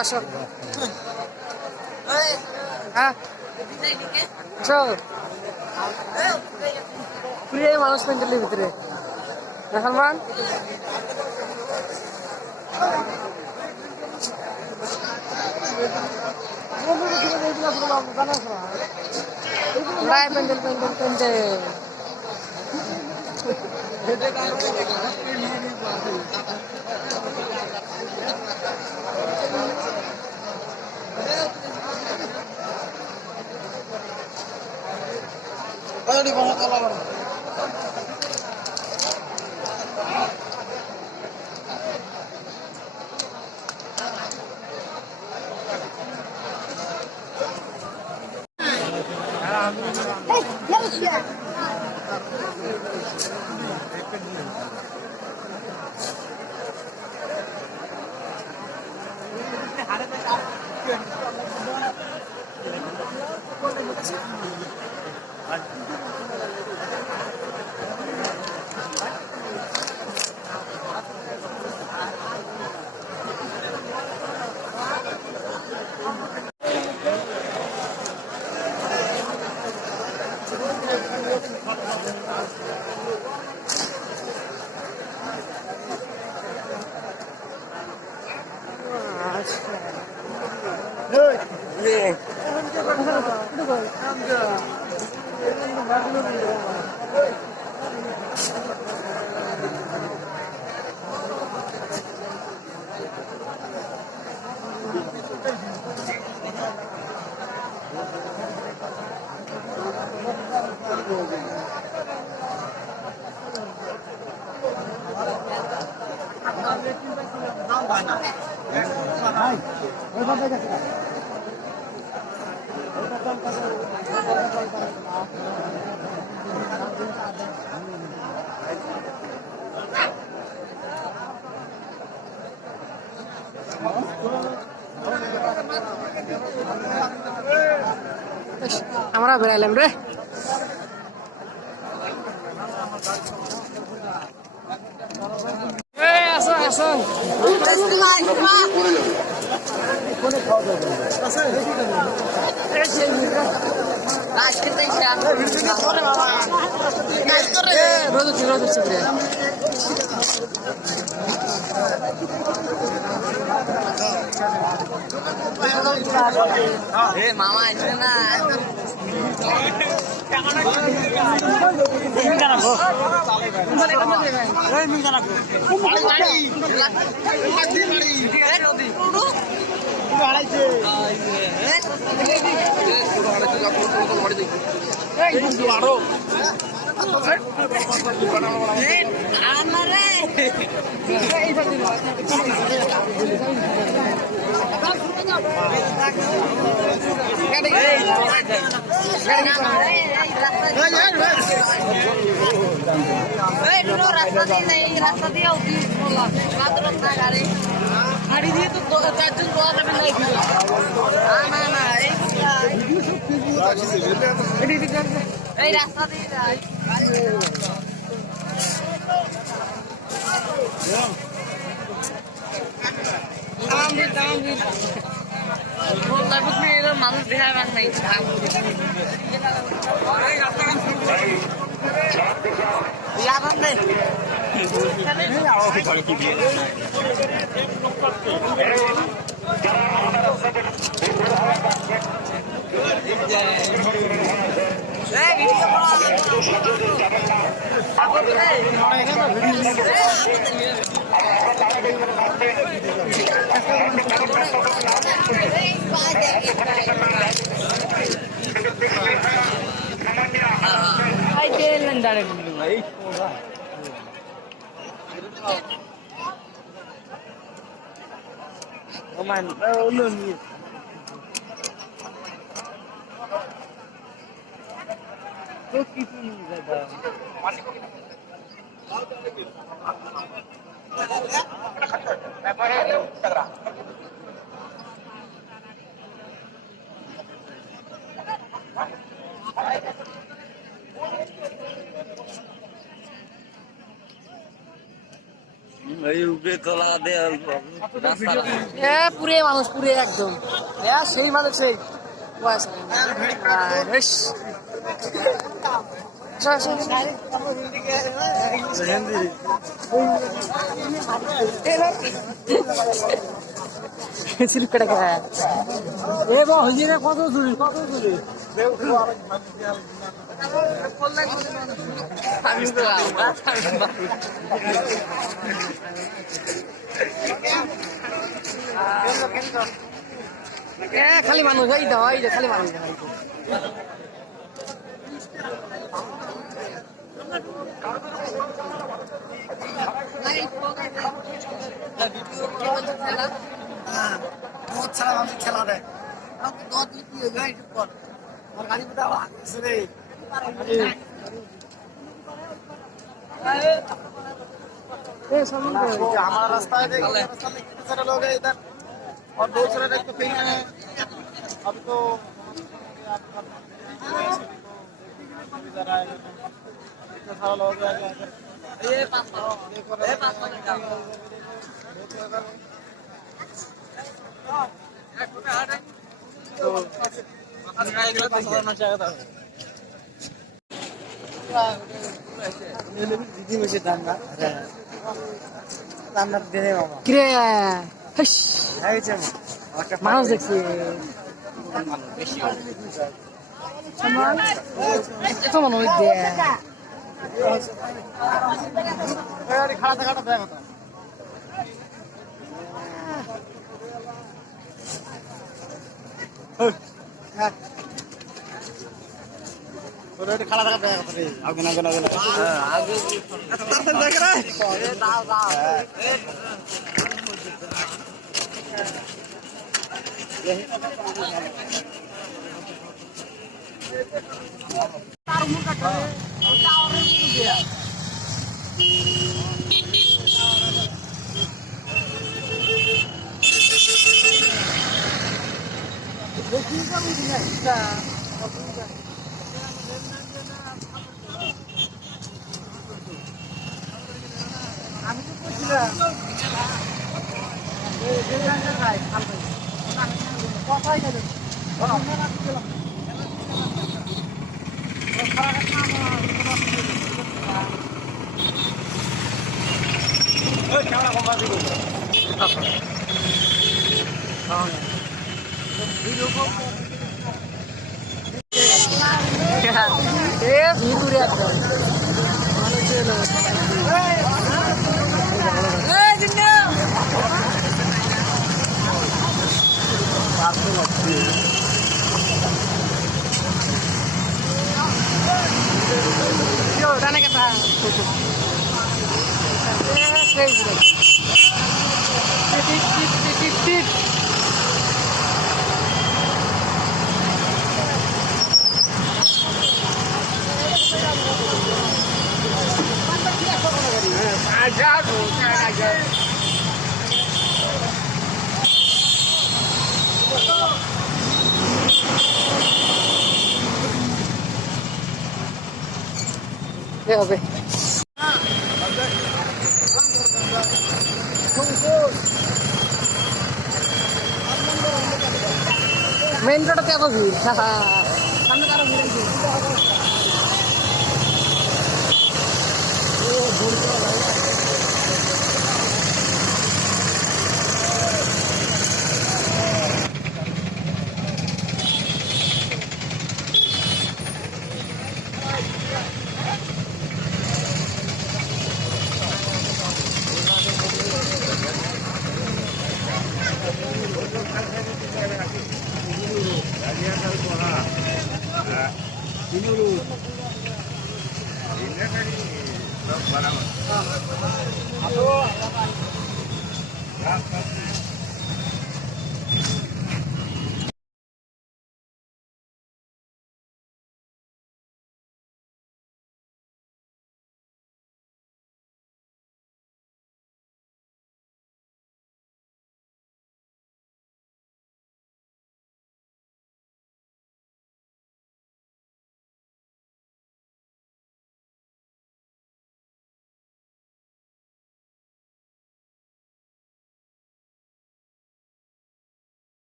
আসো হ্যাঁ আসো প্রিয় মানুষ প্যান্ডেলের ভিতরে সালমান প্যান্ডেল প্যান্ডেল প্যান্ডেল আমরা বেড়াইলাম রে আসো আসো মামা আছে না রাস্তা দিয়ে গাড়ি দিয়ে তো 4 জন যাওয়া যাবে না না এই রাস্তা দিয়ে যাই মানুষ দেখা গান নাই এই উপরে তোলা দিয়ে পুরে মানুষ পুরে একদম সেই মানুষ সেই বেশ স্লিপ কেটে গেছে এ বা হজিরে কত চুরি খালি মানুষ এই দা খালি মানুষ খেলা দেয় গাড়ি हमारा रास्ता है रास्ता में कितने सारे लोग हैं इधर और बहुत सारे लोग तो कहीं हैं अब तो इधर आएगा इतना सारा लोग हैं ये पास মানুষ দেখছি এত মানুষ খাড়াতে খাটা দেয় কথা খাড়া থাকা দেয় কথা আগে না আগে আমি তো বলছিলাম কথাই গেল ভিতরে হবে মেইন রোডে এত ভিড় সামনে কারো ভিড় Ini